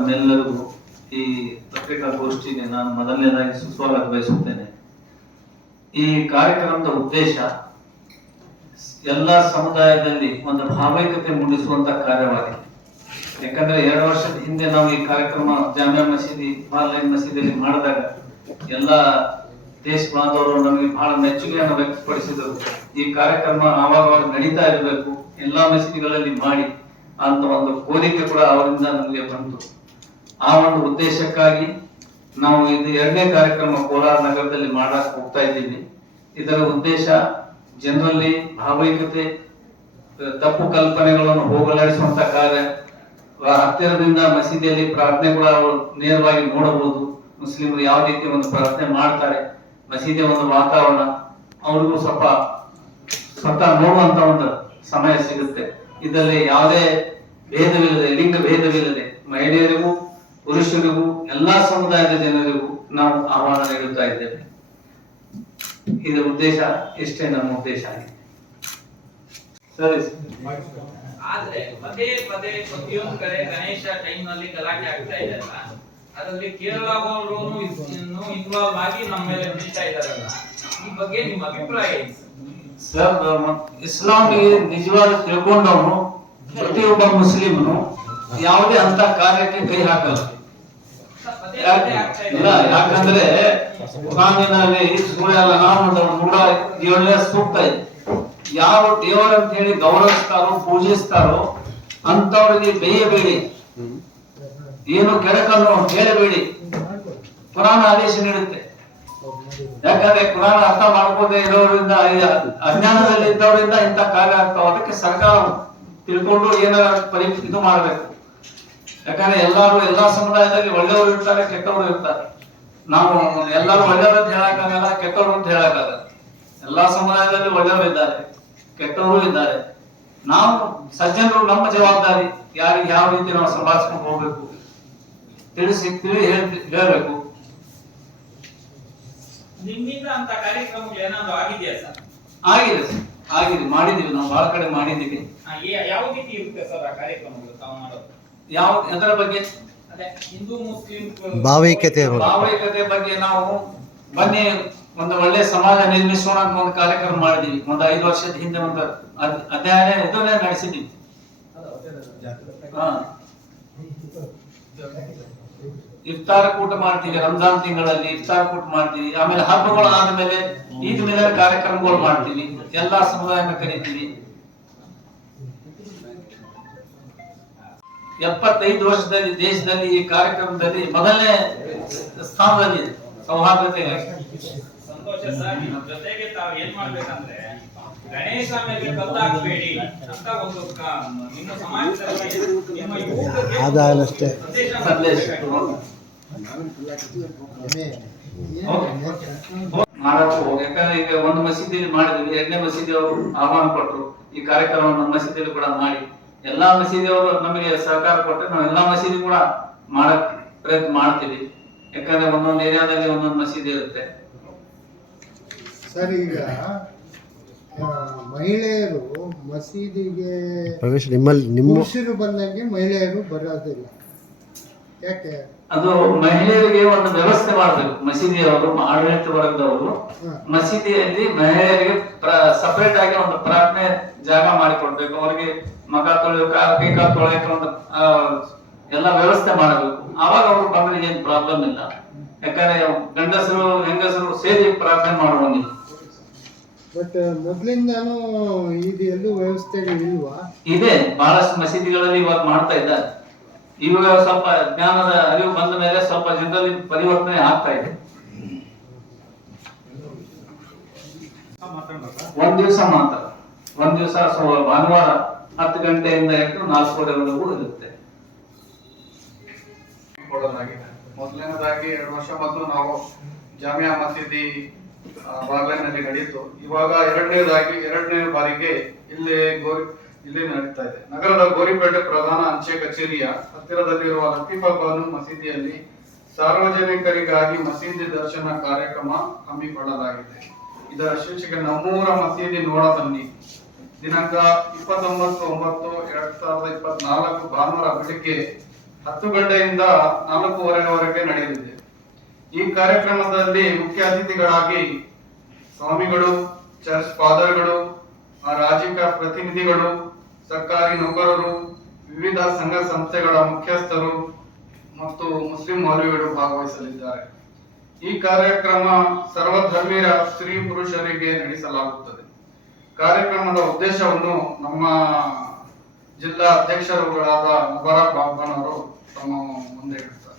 ತಮ್ಮೆಲ್ಲರಿಗೂ ಈ ಪತ್ರಿಕಾಗೋಷ್ಠಿಗೆ ನಾನು ಮೊದಲನೇದಾಗಿ ಸುಸ್ವಾಗತ ಬಯಸುತ್ತೇನೆ. ಈ ಕಾರ್ಯಕ್ರಮದ ಉದ್ದೇಶ ಎಲ್ಲ ಸಮುದಾಯದಲ್ಲಿ ಒಂದು ಭಾವೈಕತೆ ಮೂಡಿಸುವಂತ ಕಾರ್ಯವಾಗಿದೆ. ಯಾಕಂದ್ರೆ ಎರಡು ವರ್ಷದ ಹಿಂದೆ ನಾವು ಈ ಕಾರ್ಯಕ್ರಮ ಜಾಮಿಯಾ ಮಸೀದಿ ಆನ್ಲೈನ್ ಮಸೀದಿಯಲ್ಲಿ ಮಾಡಿದಾಗ ಎಲ್ಲ ದೇಶ ಬಾಂಧವರು ನಮಗೆ ಬಹಳ ಮೆಚ್ಚುಗೆಯನ್ನು ವ್ಯಕ್ತಪಡಿಸಿದರು. ಈ ಕಾರ್ಯಕ್ರಮ ಆವಾಗವಾಗ ಆವಾಗ ನಡೀತಾ ಇರಬೇಕು. ಎಲ್ಲಾ ಮಸೀದಿಗಳಲ್ಲಿ ಮಾಡಿ ಅಂತ ಒಂದು ಕೋರಿಕೆ ಕೂಡ ಅವರಿಂದ ನಮಗೆ ಬಂತು. ಆ ಒಂದು ಉದ್ದೇಶಕ್ಕಾಗಿ ನಾವು ಇದು ಎರಡನೇ ಕಾರ್ಯಕ್ರಮ ಕೋಲಾರ ನಗರದಲ್ಲಿ ಮಾಡಕ್ ಹೋಗ್ತಾ ಇದ್ದೀವಿ. ಇದರ ಉದ್ದೇಶ ಜನರಲ್ಲಿ ಭಾವೈಕತೆ ತಪ್ಪು ಕಲ್ಪನೆಗಳನ್ನು ಹೋಗಲಾಡಿಸುವಂತ ಕಾರ್ಯ. ಹತ್ತಿರದಿಂದ ಮಸೀದಿಯಲ್ಲಿ ಪ್ರಾರ್ಥನೆ ಕೂಡ ನೇರವಾಗಿ ನೋಡಬಹುದು. ಮುಸ್ಲಿಮರು ಯಾವ ರೀತಿ ಒಂದು ಪ್ರಾರ್ಥನೆ ಮಾಡ್ತಾರೆ, ಮಸೀದಿಯ ಒಂದು ವಾತಾವರಣ, ಅವ್ರಿಗೂ ಸ್ವಲ್ಪ ಸ್ವತಃ ನೋಡುವಂತ ಒಂದು ಸಮಯ ಸಿಗುತ್ತೆ. ಇದರಲ್ಲಿ ಯಾವುದೇ ಭೇದವಿಲ್ಲದೆ, ಲಿಂಗ ಭೇದವಿಲ್ಲದೆ ಮಹಿಳೆಯರಿಗೂ ಪುರುಷರಿಗೂ ಎಲ್ಲಾ ಸಮುದಾಯದ ಜನರಿಗೂ ನಾವು ಆಹ್ವಾನ ನೀಡುತ್ತಾ ಇದ್ದೇವೆ. ಇದರ ಉದ್ದೇಶ ಎಷ್ಟೇ ನಮ್ಮ ಉದ್ದೇಶ ಆಗಿದೆ. ಸರಿ. ಆದ್ರೆ ಪದೇ ಪದೇ ಪ್ರತಿಯೊಂದು ಕಡೆ ಗಣೇಶ ಟೈಮ್ನಲ್ಲಿ ಗಲಾಟೆ ಆಗ್ತಾ ಇದೆ ಅಲ್ಲ ಅದರಲ್ಲಿ ಕೇರಳದವರು ಇನ್ನು ಇನ್ವಾಲ್ವ್ ಆಗಿ ನಮ್ಮ ಮೇಲೆ ಬೀಳ್ತಾ ಇದಾರಲ್ಲ ಈ ಬಗ್ಗೆ ನಿಮ್ಮ ಅಭಿಪ್ರಾಯ ಏನು? ಸರ್ ಇಸ್ಲಾಂಗೆ ನಿಜವಾದ ತಿಳ್ಕೊಂಡವನು ಪ್ರತಿಯೊಬ್ಬ ಮುಸ್ಲಿಮನು ಯಾವುದೇ ಅಂತ ಕಾರ್ಯಕ್ಕೆ ಕೈ ಹಾಕಲ್ಲ ಪದೇ ಯಾಕ್- ಪದೇ ಆಗ್ತಾ ಇಲ್ಲ ಇದೆ ಯಾಕಂದ್ರೆ ಕುರಾನಿನಲ್ಲಿ ಸೂರ್ಯ ನೂರ ಏಳನೇ ಸೂಕ್ತ ಇದೆ. ಯಾವ ದೇವರಂತ ಹೇಳಿ ಗೌರವಿಸ್ತಾರೋ, ಪೂಜಿಸ್ತಾರೋ ಅಂತವರಿಗೆ ಬೇಯಬೇಡಿ. ಏನು ಕೆಡಕನ್ನು ಹೇಳಬೇಡಿ. ಪುರಾಣ ಆದೇಶ ನೀಡುತ್ತೆ. ಯಾಕಂದ್ರೆ ಪುರಾಣ ಅರ್ಥ ಮಾಡ್ಕೋದೇ ಇರೋದ್ರಿಂದ ಅಜ್ಞಾನದಲ್ಲಿ ಇದ್ದವರಿಂದ ಇಂಥ ಕಾರ್ಯ ಆಗ್ತಾವ. ಅದಕ್ಕೆ ಸರ್ಕಾರ ತಿಳ್ಕೊಂಡು ಏನಾರ ಪರಿ ಇದು ಮಾಡಬೇಕು. ಯಾಕಂದ್ರೆ ಎಲ್ಲಾರು ಎಲ್ಲಾ ಸಮುದಾಯದಲ್ಲಿ ಒಳ್ಳೆಯವರು ಇರ್ತಾರೆ ಕೆಟ್ಟವರು ಇರ್ತಾರೆ. ನಾವು ಎಲ್ಲರೂ ಒಳ್ಳೆಯವರು ಅಂತ ಹೇಳಕ್ಕಾಗಲ್ಲ ಕೆಟ್ಟವರು ಅಂತ ಹೇಳಕ್ಕಾಗಲ್ಲ. ಎಲ್ಲಾ ಸಮುದಾಯದಲ್ಲಿ ಒಳ್ಳೆಯವರು ಇದ್ದಾರೆ ಕೆಟ್ಟವರು ಇದ್ದಾರೆ. ನಾವು ಸಜ್ಜನರು ನಮ್ಮ ಜವಾಬ್ದಾರಿ ಯಾರಿಗೆ ಯಾವ ರೀತಿ ನಾವು ಸಂಭಾಳಿಸ್ಕೊಂಡು ಹೋಗ್ಬೇಕು? ತಿಳಿಸಿ ತಿಳಿ ಹೇಳ್- ಹೇಳ್ಬೇಕು. ನಿಮ್ಮಿಂದ ಅಂತ ಕಾರ್ಯಕ್ರಮಗಳು ಏನಾದ್ರು ಆಗಿದೆಯಾ ಸರ್? ಆಗಿದೆ ಸರ್. ಆಗಿದೆ. ಮಾಡಿದೀವಿ ನಾವು ಬಹಳ ಕಡೆ ಮಾಡಿದೀವಿ ಯಾವ ರೀತಿ ಇರುತ್ತೆ ಸರ್ ಆ ಕಾರ್ಯಕ್ರಮಗಳು ತಾವು ಮಾಡೋದು? ಯಾವ ಅದರ ಬಗ್ಗೆ? ಅದೇ ಹಿಂದೂ ಮುಸ್ಲಿಂ ಭಾವೈಕ್ಯತೆ ಬಗ್ಗೆ. ಭಾವೈಕ್ಯತೆ ಬಗ್ಗೆ ನಾವು ಬನ್ನಿ ಒಂದು ಒಳ್ಳೆ ಸಮಾಜ ನಿರ್ಮಿಸೋಣ ಅಂತ ಒಂದು ಕಾರ್ಯಕ್ರಮ ಮಾಡಿದೀವಿ ಒಂದು ಐದು ವರ್ಷದ ಹಿಂದೆ ಒಂದು ಅದ್- ಅಧ್ಯಯನ ಇದನ್ನೇ ನಡೆಸಿದ್ವಿ ಹಾ. ಇಫ್ತಾರ್ ಕೂಟ ಮಾಡ್ತೀವಿ ರಂಜಾನ್ ತಿಂಗಳಲ್ಲಿ ಇಫ್ತಾರ್ ಕೂಟ ಮಾಡ್ತೀವಿ. ಆಮೇಲೆ ಹಬ್ಬಗಳು ಆದ್ಮೇಲೆ ಈದ್ ಮೇಲೆ ಕಾರ್ಯಕ್ರಮಗಳು ಮಾಡ್ತೀವಿ. ಎಲ್ಲಾ ಸಮುದಾಯನ ಕರಿತೀವಿ. ಎಪ್ಪತ್ತೈದು ವರ್ಷದಲ್ಲಿ ದೇಶದಲ್ಲಿ ಈ ಕಾರ್ಯಕ್ರಮದಲ್ಲಿ ಮೊದಲನೇ ಸ್ಥಾನದಲ್ಲಿ ಸೌಹಾರ್ದತೆ ಸಂತೋಷ ಸರ್ ಇದ್ರ ಜೊತೆಗೆ ತಾವು ಏನ್ ಮಾಡ್ಬೇಕಂದ್ರೆ ಗಣೇಶ ಮೇಲೆ ಕಲ್ಲಾಕ್ಬೇಡಿ ಅಂತ ಒಂದು ನಿಮ್ಮ ಸಮಾಜದಲ್ಲಿ ನಿಮ್ಮ ಯುವಕರಿಗೆ ಒಂದು ಸಂದೇಶ ಸಂದೇಶ. ಮಾಡ್ಬೇಕು. ಹೋಗಿ ಯಾಕಂದ್ರೆ ಈಗ ಒಂದು ಮಸೀದಿಯಲ್ಲಿ ಮಾಡಿದ್ವಿ ಎರಡನೇ ಮಸೀದಿ ಅವರು ಆಹ್ವಾನ ಕೊಟ್ಟರು ಈ ಕಾರ್ಯಕ್ರಮವನ್ನು ಮಸೀದಿಯಲ್ಲಿ ಕೂಡ ಮಾಡಿ. ಎಲ್ಲಾ ಮಸೀದಿಯವರು ನಮಗೆ ಸಹಕಾರ ಕೊಟ್ಟರೆ ನಾವು ಎಲ್ಲಾ ಮಸೀದಿ ಕೂಡ ಮಾಡಕ್ ಪ್ರಯತ್ನ ಮಾಡ್ತೀವಿ. ಯಾಕಂದ್ರೆ ಒಂದೊಂದು ಏರಿಯಾದಲ್ಲಿ ಒಂದೊಂದು ಮಸೀದಿ ಇರುತ್ತೆ. ಸರಿ ಈಗ ಮಹಿಳೆಯರು ಮಸೀದಿಗೆ ಪ್ರವೇಶ ನಿಮ್ಮಲ್ಲಿ ನಿಮ್ಮ ಪುರುಷರು ಬಂದಂಗೆ ಮಹಿಳೆಯರು ಬರೋದಿಲ್ಲ ಯಾಕೆ? ಅದು ಮಹಿಳೆಯರಿಗೆ ಒಂದು ವ್ಯವಸ್ಥೆ ಮಾಡಬೇಕು. ಮಸೀದಿಯವರು ಆಡಳಿತ ವರ್ಗದವರು ಮಸೀದಿಯಲ್ಲಿ ಮಹಿಳೆಯರಿಗೆ ಸಪರೇಟ್ ಆಗಿ ಒಂದು ಪ್ರಾರ್ಥನೆ ಜಾಗ ಮಾಡಿಕೊಡ್ಬೇಕು. ಅವರಿಗೆ ಮಗ ತೊಳೆಯೋಕೆ ಕೈಕ ತೊಳೆಯೋಕೆ ಒಂದು ಎಲ್ಲ ವ್ಯವಸ್ಥೆ ಮಾಡಬೇಕು. ಆವಾಗ ಅವ್ರು ಬಂದ್ರೆ ಏನ್ ಪ್ರಾಬ್ಲಮ್ ಇಲ್ಲ. ಯಾಕಂದ್ರೆ ಗಂಡಸರು ಹೆಂಗಸರು ಸೇರಿ ಪ್ರಾರ್ಥನೆ ಮಾಡುವಂಗಿಲ್ಲ. ಬಟ್ ಮೊದ್ಲಿಂದಾನು ಇದು ಎಲ್ಲೂ ವ್ಯವಸ್ಥೆಗಳು ಇಲ್ವಾ? ಇದೆ. ಬಹಳಷ್ಟು ಮಸೀದಿಗಳಲ್ಲಿ ಇವಾಗ ಮಾಡ್ತಾ ಇದ್ದಾರೆ. ಇವಾಗ ಸ್ವಲ್ಪ ಜ್ಞಾನದ ಅರಿವು ಬಂದ ಮೇಲೆ ಸ್ವಲ್ಪ ಜನರಲ್ಲಿ ಪರಿವರ್ತನೆ ಆಗ್ತಾ ಇದೆ. ಒಂದ್ ದಿವಸ ಮಾತ್ರ. ಒಂದ್ ದಿವಸ ಭಾನುವಾರ. ಹತ್ತು ಗಂಟೆಯಿಂದ ಹಿಡಿದು ನಾಲ್ಕೂವರೆವರೆಗೂ ಇರುತ್ತೆ. ಮೊದಲನೇದಾಗಿ ಎರಡು ವರ್ಷ ಮೊದಲು ನಾವು ಜಾಮಿಯಾ ಮಸೀದಿ ಬಾಗ್ಲೈನಲ್ಲಿ ನಡೆಯಿತು. ಇವಾಗ ಎರಡನೇದಾಗಿ, ಎರಡನೇ ಬಾರಿಗೆ ಇಲ್ಲಿ ಗೋರಿ, ಇಲ್ಲಿ ನಡೀತಾ ಇದೆ. ನಗರದ ಗೋರಿಪೇಟೆ ಪ್ರಧಾನ ಅಂಚೆ ಕಚೇರಿಯ ಹತ್ತಿರದಲ್ಲಿರುವ ಲತೀಫಾ ಬಾನು ಮಸೀದಿಯಲ್ಲಿ ಸಾರ್ವಜನಿಕರಿಗಾಗಿ ಮಸೀದಿ ದರ್ಶನ ಕಾರ್ಯಕ್ರಮ ಹಮ್ಮಿಕೊಳ್ಳಲಾಗಿದೆ. ಇದರ ಶೀರ್ಷಿಕೆ ನಮ್ಮೂರ ಮಸೀದಿ ನೋಡ ಬನ್ನಿ ದಿನಾಂಕ ಇಪ್ಪತ್ತೊಂಬತ್ತು, ಒಂಬತ್ತು, ಎರಡ್ ಸಾವಿರದ ಇಪ್ಪತ್ನಾಲ್ಕು ಭಾನುವಾರ ಬೆಳಿಗ್ಗೆ ಹತ್ತು ಗಂಟೆಯಿಂದ ನಾಲ್ಕೂವರೆವರೆಗೆ ನಡೆಯಲಿದೆ. ಈ ಕಾರ್ಯಕ್ರಮದಲ್ಲಿ ಮುಖ್ಯ ಅತಿಥಿಗಳಾಗಿ ಸ್ವಾಮಿಗಳು, ಚರ್ಚ್ ಫಾದರ್ಗಳು ರಾಜಕೀಯ ಪ್ರತಿನಿಧಿಗಳು, ಸರ್ಕಾರಿ ನೌಕರರು, ವಿವಿಧ ಸಂಘ ಸಂಸ್ಥೆಗಳ ಮುಖ್ಯಸ್ಥರು ಮತ್ತು ಮುಸ್ಲಿಂ ಮೌಲ್ಯಗಳು ಭಾಗವಹಿಸಲಿದ್ದಾರೆ. ಈ ಕಾರ್ಯಕ್ರಮ ಸರ್ವಧರ್ಮೀಯ ಸ್ತ್ರೀ ಪುರುಷರಿಗೆ ನಡೆಸಲಾಗುತ್ತದೆ. ಕಾರ್ಯಕ್ರಮದ ಉದ್ದೇಶವನ್ನು ನಮ್ಮ ಜಿಲ್ಲಾ ಅಧ್ಯಕ್ಷರುಗಳಾದ ಮುಬಾರಕ್ ಬಾಬನವರು ತಮ್ಮ ಮುಂದೆ ಇಡ್ತಾರೆ